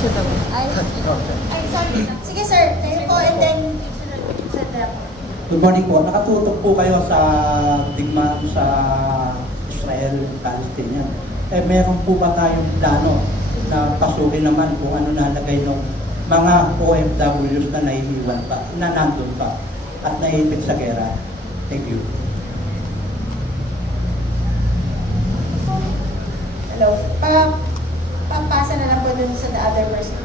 Ay, sorry. Sige sir, tayo po and then Good morning po. Nakatutok po kayo sa digmaan sa Israel, Palestinian. Meron po ba tayong plano na pasukin naman kung ano nalagay ng mga OFWs na nahihiwan pa, na nandun pa at naipit sa gera? Thank you. hello. Papasa na lang po dun sa the other person.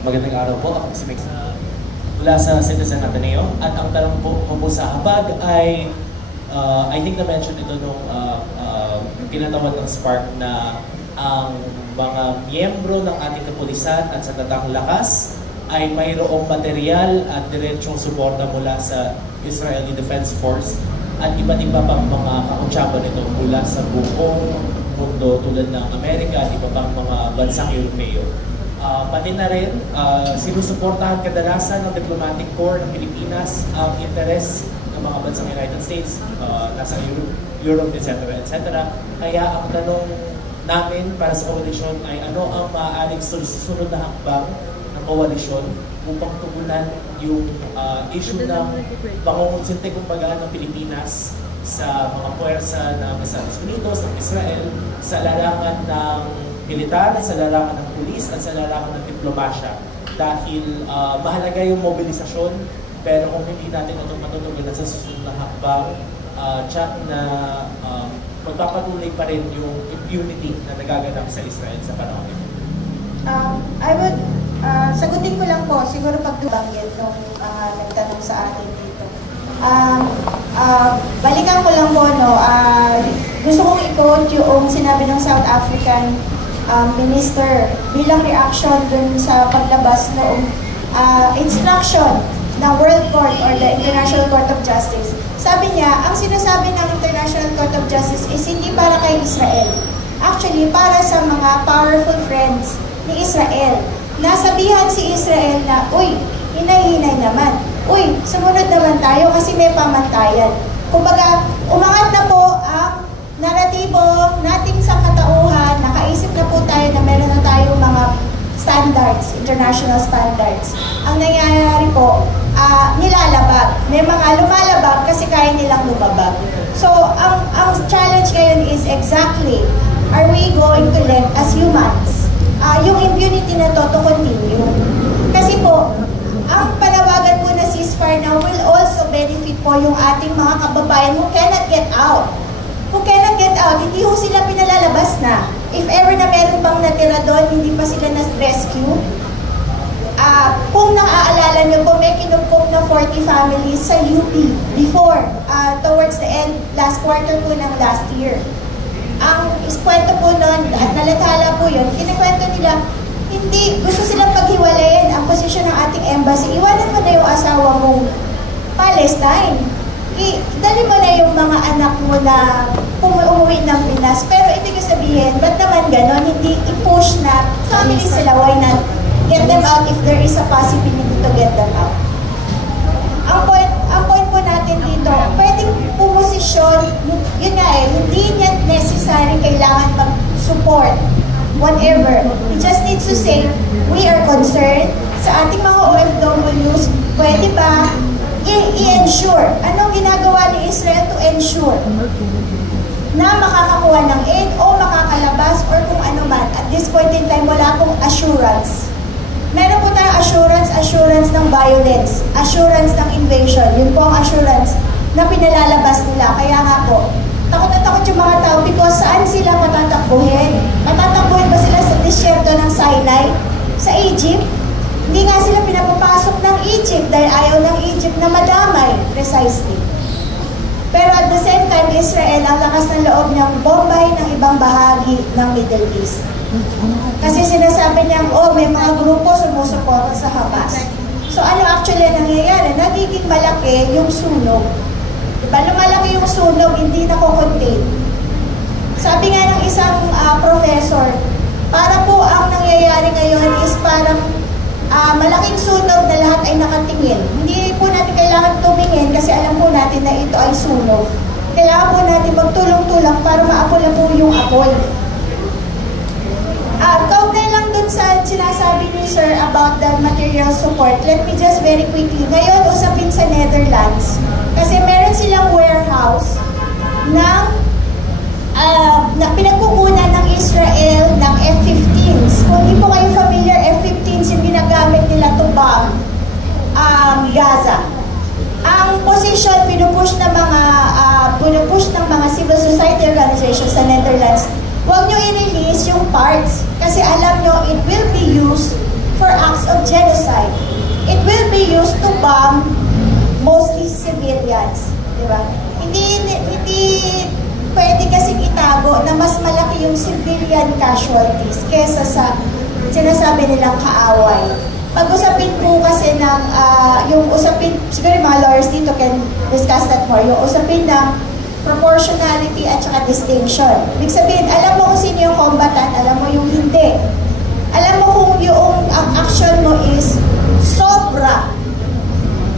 Magandang araw po. Ako si Mix mula sa Citizen Ateneo. At ang tanong po sa habag ay I think na-mention ito nung tinatawag ng Spark na ang mga miyembro ng ating kapulisan at sa Tatang Lakas ay mayroong material at diretsyong suporta mula sa Israeli Defense Force at iba't iba pang mga kakuntsaba nito mula sa buong mundo tulad ng Amerika at iba pang mga bansang Europeo. Pati na rin, sinusuportahan kadalasan ng Diplomatic Corps ng Pilipinas ang interes ng mga bansang United States, nasa Europe, etc. Kaya ang tanong namin para sa koalisyon ay ano ang maaaring susunod na hakbang ng koalisyon upang tugunan yung issue ng pangungonsinte kumbaga ng Pilipinas sa mga puwersa ng Estados Unidos, ng Israel, sa larangan ng militar, sa larangan ng pulis at sa larangan ng diplomasya. Dahil mahalaga yung mobilisasyon, pero kung hindi natin ito matutugunan sa susunod na hakbang, tiyak na magpapatuloy pa rin yung impunity na nagaganap sa Israel sa panahon ito. I would, sagutin ko lang po, siguro pagdubanggit nung nagtanong sa atin dito. Balikan ko lang po, no, gusto kong i-quote yung sinabi ng South African Minister bilang reaction dun sa paglabas noong instruction ng World Court or the International Court of Justice. Sabi niya, ang sinasabi ng International Court of Justice is hindi para kay Israel. Actually, para sa mga powerful friends ni Israel. Nasabihan si Israel na, uy, hinay-hinay naman. Uy, sumunod naman tayo kasi may pamantayan. Kumbaga, umangat na po ang naratibo nating sangkatauhan, nakaisip na po tayo na meron na tayong mga standards, international standards. Ang nangyayari po, nilalabag. May mga lumalabag kasi kaya nilang lumabag. So, ang challenge ngayon is exactly, are we going to let as humans, yung impunity na to continue? Kasi po, ang panawagan po na ceasefire now will also benefit po yung ating mga kababayan who cannot get out. Hindi ho sila pinalalabas na. If ever na meron pang natira doon, hindi pa sila na-rescue. Kung naaalala nyo po, may kinupok na 40 families sa UP before, towards the end, last quarter po ng last year. Ang iskwento po nun, at nalathala po yun, kinikwento nila, hindi, gusto silang paghiwalayin ang posisyon ng ating embassy. Iwanan mo na yung asawa mong Palestine. Dali mo na yung mga anak mo na umuwi ng Pinas. Pero ibig sabihin, ba't naman ganon? Hindi i-push na family sila, why not get them out if there is a possibility to get them out? Ang point po natin dito, pwedeng pumosisyon, yun nga hindi niya necessary kailangan mag-support whatever. We just need to say, we are concerned sa ating mga OFWs, pwede ba i-ensure, anong ginagawa ni Israel to ensure na makakakuha ng aid o makakalabas or kung ano man. At this point in time, wala pong assurance. Meron po tayong assurance ng violence, assurance ng invasion. Yun po ang assurance na pinalalabas nila. Kaya nga po, takot na takot yung mga tao because saan sila matatakbuhin? Matatakbuhin ba sila sa disyerto ng Sinai? Sa Egypt? Hindi nga sila pinapapasok ng Egypt dahil ayaw ng Egypt na madamay, precisely. Pero at the same time, Israel ang lakas ng loob ng bombay ng ibang bahagi ng Middle East. Kasi sinasabi niya, may mga grupo sumusuporta sa Hamas. So ano actually nangyayari? Nagiging malaki yung sunog. Diba? Lumalaki yung sunog, hindi nako-contain. Sabi nga ng isang professor, para po ang nangyayari ngayon is parang malaking sunog na lahat ay nakatingin. Hindi po natin kailangan tumingin kasi alam po natin na ito ay sunog. Kailangan po natin magtulong-tulong para maapon na po yung apoy. Kaugnay lang dun sa sinasabi ni Sir about the material support, let me just very quickly, ngayon usapin sa Netherlands, kasi meron silang warehouse na pinagkukunan ng Israel ng F-15s. Kung hindi po kayo familiar, F-15s yung ginagamit nila to bomb Gaza. Ang position pinupush ng mga civil society organizations sa Netherlands, huwag nyo i-release yung parts kasi alam nyo it will be used for acts of genocide. It will be used to bomb mostly civilians. Diba? Hindi pwede kasing itago na mas malaki yung civilian casualties kesa sa sinasabi nilang kaaway. Pag-usapin po kasi ng, yung usapin, siguro yung mga lawyers dito can discuss that more, yung usapin ng proportionality at saka distinction. Ibig sabihin, alam mo kung sino yung combatant, alam mo yung hindi. Alam mo kung yung ang action mo is sobra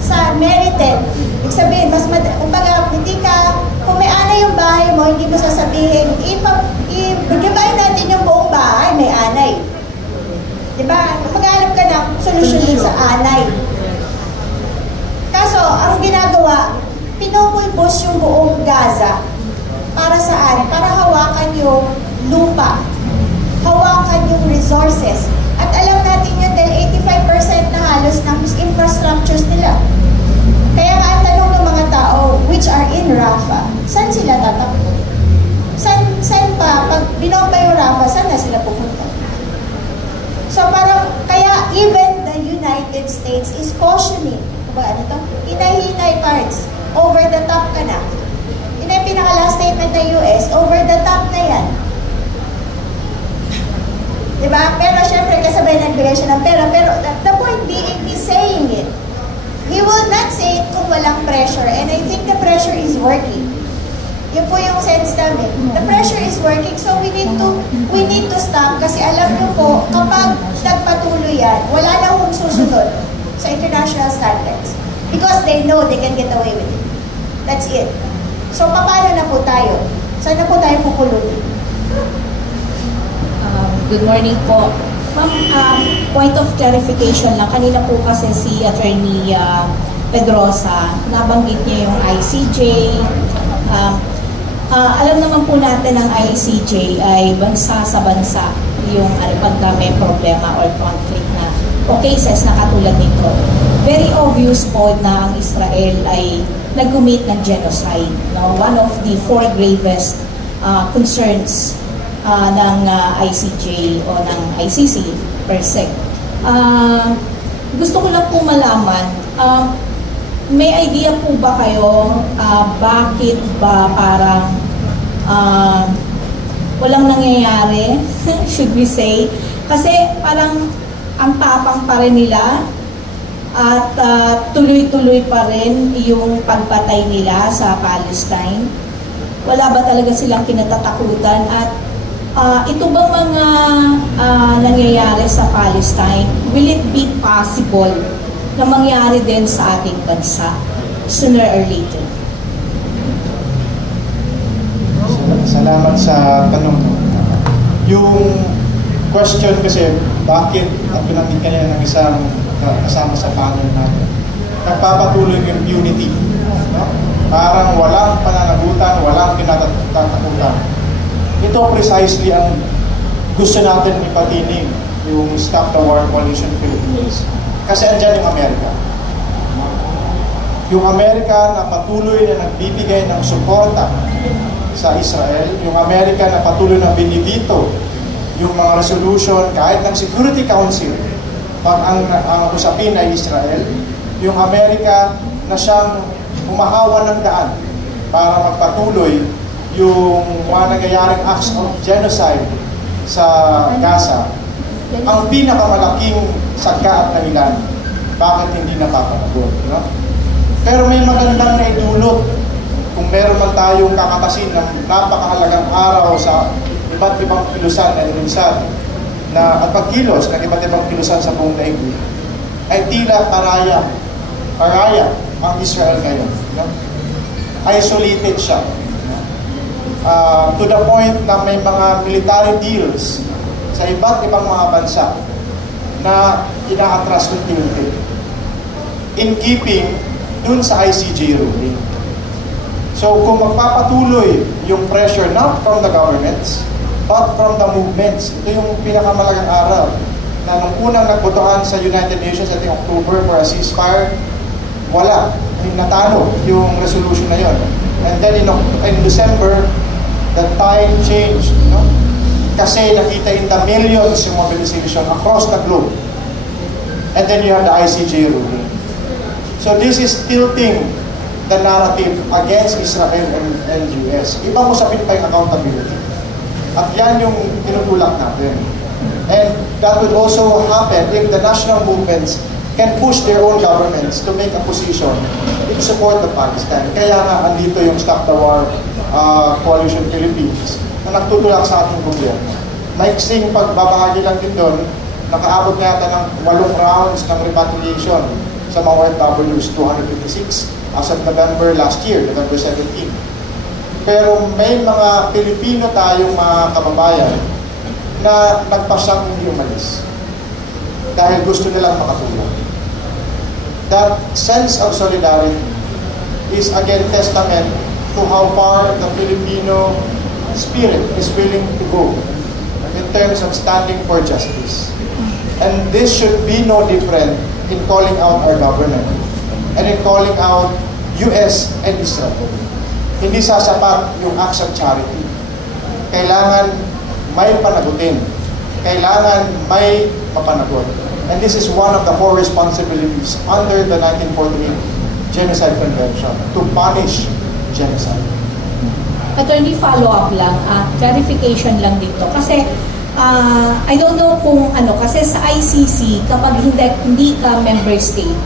sa merited. Ibig sabihin, kumbaga, hindi ka, kung may anay yung bahay mo, hindi mo sasabihin, i-divide natin yung buong bahay, may anay. Diba? Mag-aalap ka ng solusyon sa anay. Kaso, ang ginagawa, pinupulbos yung buong Gaza. Para saan? Para hawakan yung lupa. Hawakan yung resources. At alam natin yun dahil 85% na halos ng infrastructures nila. Kaya nga ang tanong ng mga tao, which are in Rafah, saan sila tatakbo? Saan pa? Pag binomba yung Rafah, saan na sila pupunta? So parang, kaya even the United States is cautioning, hinahinay parts, over the top ka na. Yun yung pinaka-last statement ng US, over the top na yan. Diba? Pero syempre, kasabay nagbigay siya ng pera, pero the point being, he's saying it. He will not say it kung walang pressure, and I think the pressure is working. Yun po yung sense namin. The pressure is working, so we need to stop kasi alam nyo po, kapag nagpatuloy yan, wala na kong susunod sa international standards. Because they know they can get away with it. That's it. So, paano na po tayo? Saan na po tayo pukulungin? Good morning po. Ma'am, point of clarification lang. Kanina po kasi si Attorney Pedrosa, nabanggit niya yung ICJ. Alam naman po natin ang ICJ ay bansa sa bansa yung pagka may problema or conflict na o cases na katulad nito. Very obvious po na ang Israel ay nag-commit ng genocide. No? One of the four gravest concerns ng ICJ o ng ICC per se. Gusto ko lang po malaman, may idea po ba kayo bakit ba parang walang nangyayari, should we say? Kasi parang ang tapang pa rin nila at tuloy-tuloy pa rin yung pagpatay nila sa Palestine. Wala ba talaga silang kinatatakutan? At ito bang mga nangyayari sa Palestine, will it be possible na mangyari din sa ating bansa sooner or later? Salamat sa tanong. Yung question kasi, bakit ang pinamit kanya ng isang kasama sa panel natin? Nagpapatuloy yung impunity. No? Parang walang pananagutan, walang kinatatakutan. Ito precisely ang gusto natin ipatinig, yung Stop the War Coalition Philippines. Kasi andyan yung Amerika. Yung Amerika na patuloy na nagbibigay ng suporta sa Israel, yung Amerika na patuloy na binibito yung mga resolution kahit ng Security Council pag ang usapin ay Israel, yung Amerika na siyang humahawa ng daan para magpatuloy yung mga nangyayaring acts of genocide sa Gaza, ang pinakamalaking sagka at dahilan bakit hindi napapanagot. No? Pero may magandang naidulot kung meron man tayong kakatasin ng napakahalagang araw sa iba't ibang kilusan na ilunsad na at pagkilos ng iba't ibang kilusan sa buong daigdig, ay tila paraya ang Israel ngayon. No? Isolated siya. to the point na may mga military deals sa iba't ibang mga bansa na ina-atras unti-unti in keeping dun sa ICJ ruling. So kung magpapatuloy yung pressure not from the governments but from the movements, ito yung pinakamalagang araw na nung unang nagbotohan sa United Nations at October for a ceasefire, wala, natalo yung resolution na yon. And then in December, the tide changed, no? Kasi nakita in the millions yung mobilization across the globe. And then you have the ICJ ruling. So this is tilting the narrative against Israel and US. Iba mo sabihin pa yung accountability. At yan yung tinutulak natin. And that would also happen if the national movements can push their own governments to make a position in support of Palestine. Kaya nga, andito yung Stop the War Coalition Philippines na nagtutulak sa ating gobyerno. Maiksing pagbabahagi lang din doon, nakaabot na yata ng 8 rounds ng repatriation sa mga OFWs, 256 as of November last year, November 17. Pero may mga Pilipino tayong mga kababayan na nagpasyang hindi umalis dahil gusto nilang makatulong. That sense of solidarity is again testament to how far the Filipino spirit is willing to go in terms of standing for justice. And this should be no different in calling out our government and in calling out US and Israel. Hindi sasapat yung acts of charity. Kailangan may panagutin. Kailangan may mapanagot. And this is one of the 4 responsibilities under the 1948 Genocide Convention, to punish genocide. Attorney, follow-up lang, clarification lang dito. Kasi, I don't know kung ano, kasi sa ICC, kapag hindi ka member state,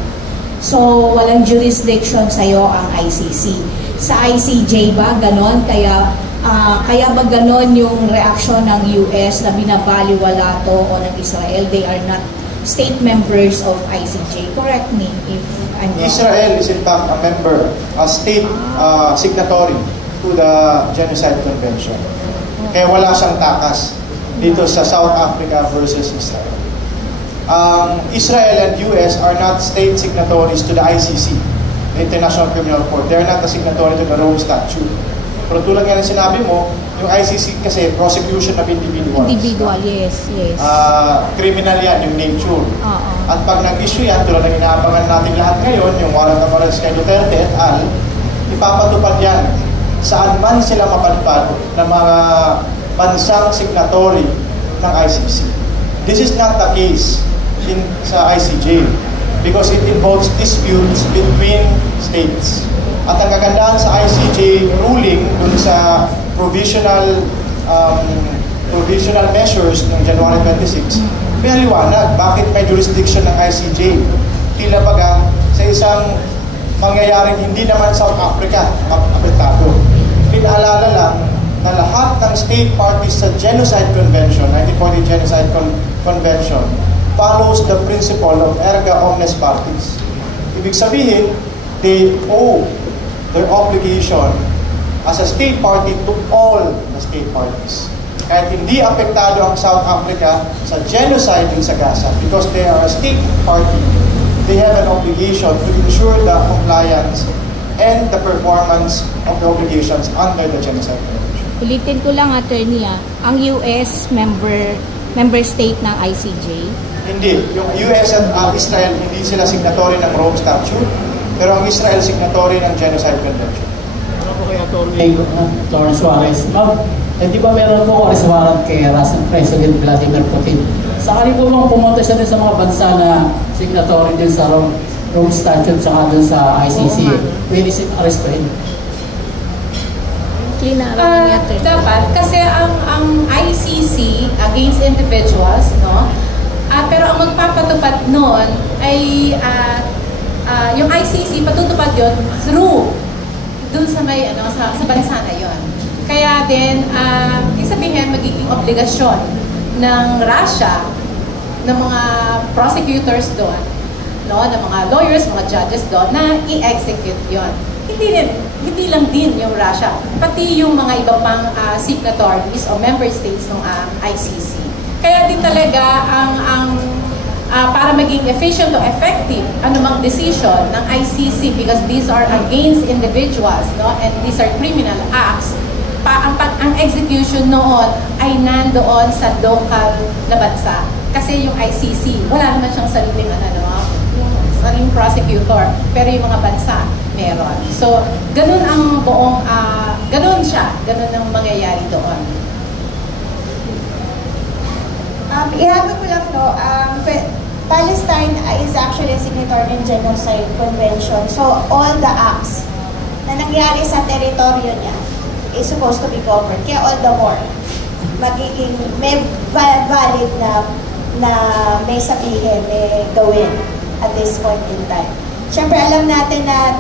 so walang jurisdiction sa'yo ang ICC. Sa ICJ ba, ganon? Kaya ba ganon yung reaksyon ng US na binabaliwala to o ng Israel? They are not state members of ICJ. Correct me if I'm wrong. Israel is in fact a member, a state signatory to the Genocide Convention. Kaya wala siyang takas dito sa South Africa versus Israel. Israel and US are not state signatories to the ICC, the International Criminal Court. They are not a signatory to the Rome Statute. Pero tulad nga ng sinabi mo, yung ICC kasi prosecution of individuals. Individual, yes. Criminal yan, yung nature. At pag nag-issue yan, tulad ng inaabangan natin lahat ngayon, yung warrant of arrest kay Duterte et al., ipapatupad yan saan man sila mapadpad ng mga bansang signatory ng ICC. This is not the case sa ICJ because it involves disputes between states. At ang kagandahan sa ICJ ruling dun sa provisional measures ng January 26, may liwanag bakit may jurisdiction ng ICJ. Tila baga sa isang mangyayaring hindi naman South Africa apektado. Pinaalala lang na lahat ng state parties sa Genocide Convention, 1940 Genocide Convention, follows the principle of erga omnes partes. Ibig sabihin, they owe their obligation as a state party to all the state parties. Kahit hindi apektado ang South Africa sa genocide din sa Gaza because they are a state party, they have an obligation to ensure the compliance and the performance of the obligations under the Genocide Convention. Ulitin ko lang, attorney, ang US member state ng ICJ? Hindi. Yung US at Israel, hindi sila signatory ng Rome Statute, pero ang Israel signatory ng Genocide Convention. Ano po kay Atty. Suarez? Ma'am, di ba meron po arrest warrant kay Russian President Vladimir Putin? Sakali po bang pumunta siya din sa mga bansa na signatory din sa Rome Statute saka din sa ICC? Pwede siya arrest pa rin? Dapat, kasi ang ICC against individuals, no? Pero ang magpapatupad noon ay yung ICC patutupad yon through dun sa may sa bansa na yon. Kaya din isabihin magiging obligasyon ng Russia ng mga prosecutors doon, no, ng mga lawyers, mga judges doon na i-execute yon. hindi lang din yung Russia, pati yung mga iba pang signatories o member states ng ICC. Kaya din talaga para maging efficient o effective anumang decision ng ICC, because these are against individuals, no, and these are criminal acts, ang execution noon ay nandoon sa local na bansa. Kasi yung ICC, wala naman siyang sariling sariling prosecutor, pero yung mga bansa meron. So, ganun ang buong, ganun ang mangyayari doon. Ihago ko lang, no, Palestine is actually a signatory ng Genocide Convention. So, all the acts na nangyari sa teritoryo niya is supposed to be covered. Kaya all the more, magiging may valid na may sabihin, may gawin at this point in time. Siyempre, alam natin na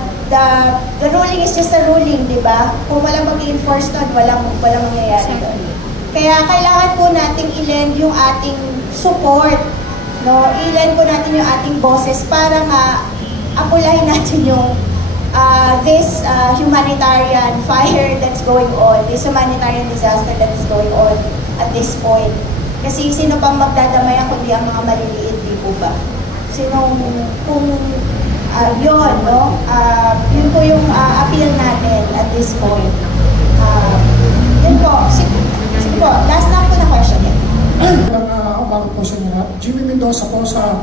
the ruling is just a ruling, di ba? Kung walang mag-enforce doon, walang mangyayari doon. Kaya kailangan po nating i-lend yung ating support, no? I-lend po natin yung ating boses para nga apulahin natin yung this humanitarian fire that's going on, this humanitarian disaster that is going on at this point. Kasi sino pang magdadamayan kundi ang mga maliliit, di po ba? Yun, no? Yun po yung appeal natin at this point. Yun po. Sige po, last na po na question yan. Umaga po sa inyo. Jimmy Mendoza po sa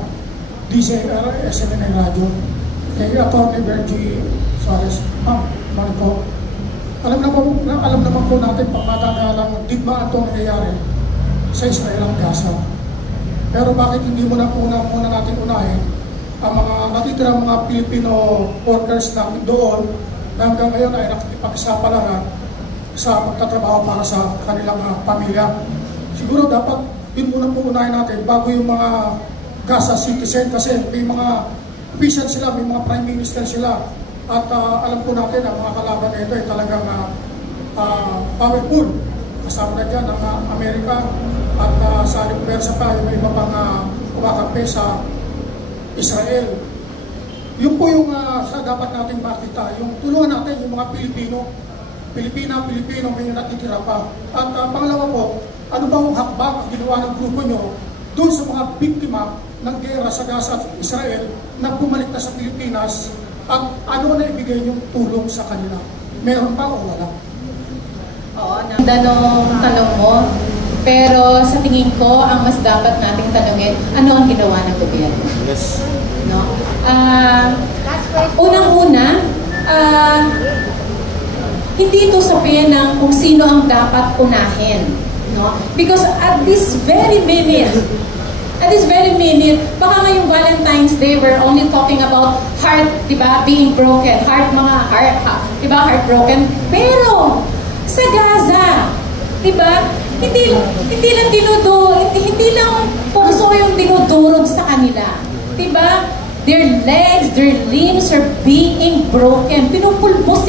DZR SMNA Radio. Atty. Bergie Suarez. Ma'am, po. Alam naman po natin pagkatagalang digmaan itong nangyayari sa Israel ang Gaza. Pero bakit hindi muna natin unahin ang mga natitirang mga Filipino workers na doon na hanggang ngayon ay nakikipagsapalaran sa pagtatrabaho para sa kanilang pamilya. Siguro dapat yun muna po unahin natin bago yung mga Gaza citizen, kasi may mga official sila, may mga prime minister sila, at alam po natin ang mga kalaban na ito ay talagang powerful. Kasama na dyan ang Amerika at sa Alipuersa pa yung iba pang kumakampi sa Israel. Yun po yung dapat natin makita, yung tulungan natin yung mga Pilipino may natitira pa. At pangalawa po, ano ba ang hakbang ang ginawa ng grupo nyo doon sa mga biktima ng gera sa Gaza at Israel na bumalik na sa Pilipinas, at ano na ibigay yung tulong sa kanila? Meron pa o wala? Oo, tanong mo. Pero sa tingin ko, ang mas dapat nating tanungin, ano ang ginawa ng gobyerno? Yes. No? Unang-una, hindi ito sabihin ng kung sino ang dapat unahin. No? Because at this very minute, baka ngayong Valentine's Day, we're only talking about heart, di ba, being broken. Heartbroken. Pero, sa Gaza, di ba, hindi lang puso yung dinudurog sa kanila. Di ba? Their legs, their limbs are being broken. Pinupulbos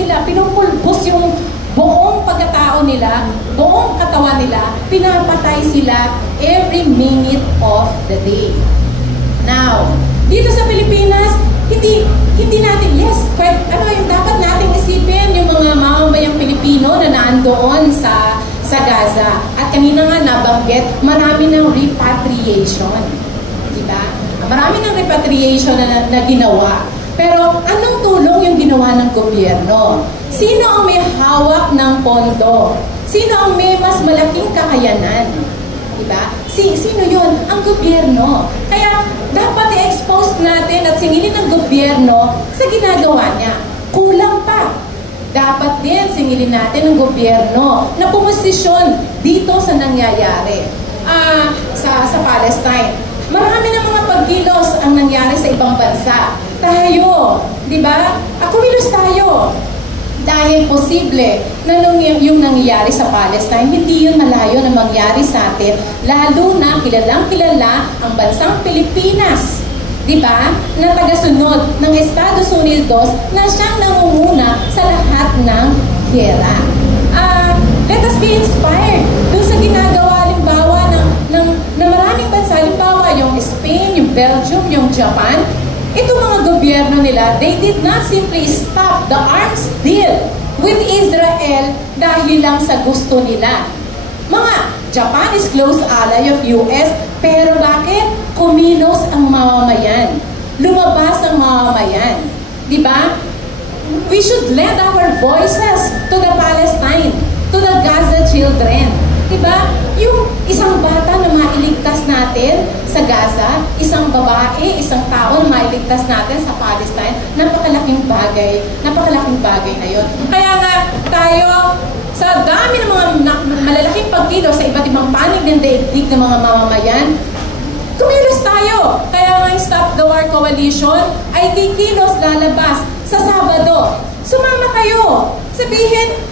yung buong pagkatao nila, buong katawan nila, pinapatay sila every minute of the day. Now, dito sa Pilipinas, hindi natin, yung dapat nating isipin yung mga mamamayang Pilipino na naandoon sa Gaza. At kanina nga nabanggit, marami ng repatriation. Diba? Marami ng repatriation na ginawa. Pero anong tulong yung ginawa ng gobyerno? Sino ang may hawak ng pondo? Sino ang may mas malaking kakayanan? Diba? Sino yun? Ang gobyerno. Kaya dapat i-expose natin at singilin ng gobyerno sa ginagawa niya. Kulang pa. Dapat din singilin natin ng gobyerno na pumosisyon dito sa nangyayari sa Palestine. Marami na mga pagkilos ang nangyari sa ibang bansa. Tayo, di ba? Kumilos tayo. Dahil posible na yung nangyayari sa Palestine, hindi yun malayo na mangyari sa atin, lalo na kilalang-kilala ang bansang Pilipinas. Di ba? Na tagasunod ng Estados Unidos na siyang nangunguna sa lahat ng gera. Let us be inspired doon sa ginagawa, halimbawa, ng maraming bansa, halimbawa, yung Spain, yung Belgium, yung Japan. Ito mga gobyerno nila, they did not simply stop the arms deal with Israel dahil lang sa gusto nila. Mga Japan is close ally of US, pero bakit? Kumilos ang mamamayan. Lumabas ang mamamayan. Diba? We should lend our voices to the Palestine, to the Gaza children. Diba? Yung isang bata na mailigtas natin sa Gaza, isang babae, isang tao na mailigtas natin sa Palestine, napakalaking bagay na yun. Kaya nga tayo, sa dami ng mga malalaking pagkilos sa iba't ibang panig ng daigdig ng mga mamamayan, kumilos tayo. Kaya nga yung Stop the War Coalition ay kikilos lalabas sa Sabado. Sumama kayo. Sabihin,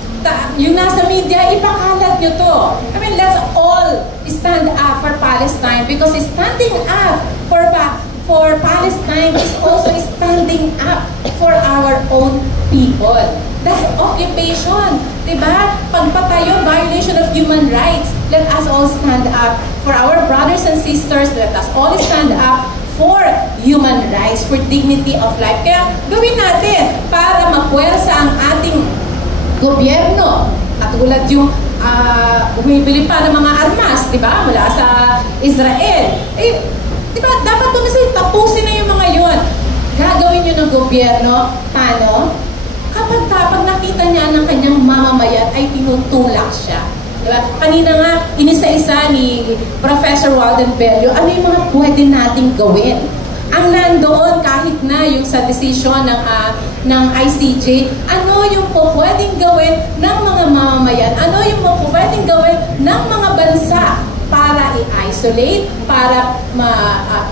yung nasa media, ipakalat nyo to. I mean, let's all stand up for Palestine because standing up for Palestine is also standing up for our own people. That's occupation. Diba? Pagpatayo, violation of human rights. Let us all stand up for our brothers and sisters. Let us all stand up for human rights, for dignity of life. Kaya gawin natin para mapuwersa ang ating gobyerno. At tulad yung bumibili pa ng mga armas, di ba? Mula sa Israel. Eh, di ba? Dapat doon kasi tapusin na yung mga yun. Gagawin yun ng gobyerno. Paano? Kapag nakita niya ng kanyang mamamayan ay tinutulak siya. Diba? Kanina nga, inisa-isa ni Professor Walden Bello, ano yung mga pwede nating gawin? Ang nandoon kahit na yung sa decision ng ICJ, ano yung po pwedeng gawin ng mga mamamayan? Ano yung po pwedeng gawin ng mga bansa para i-isolate, para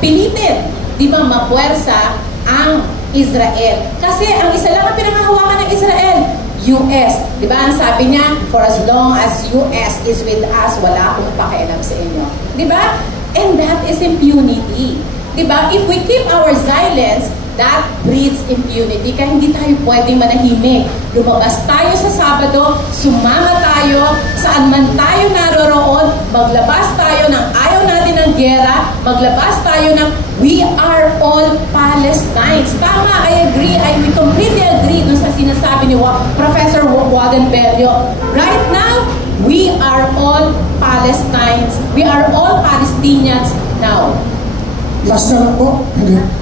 pilitin, di ba, mapuwersa ang Israel? Kasi ang isa lang ang pinangahawakan ng Israel, US. Di ba? Ang sabi niya, for as long as US is with us, wala akong pakialam sa inyo. Di ba? And that is impunity. Di ba? If we keep our silence, that breeds impunity. Kaya hindi tayo pwedeng manahimik. Lumabas tayo sa Sabado, sumama tayo, saan man tayo naroroon, maglabas tayo ng ayaw natin ng gera, maglabas tayo ng we are all Palestinians. Tama, I agree. We completely agree dun sa sinasabi ni Professor Walden Bello. Right now, we are all Palestinians. We are all Palestinians now. Last na lang po. Hindi.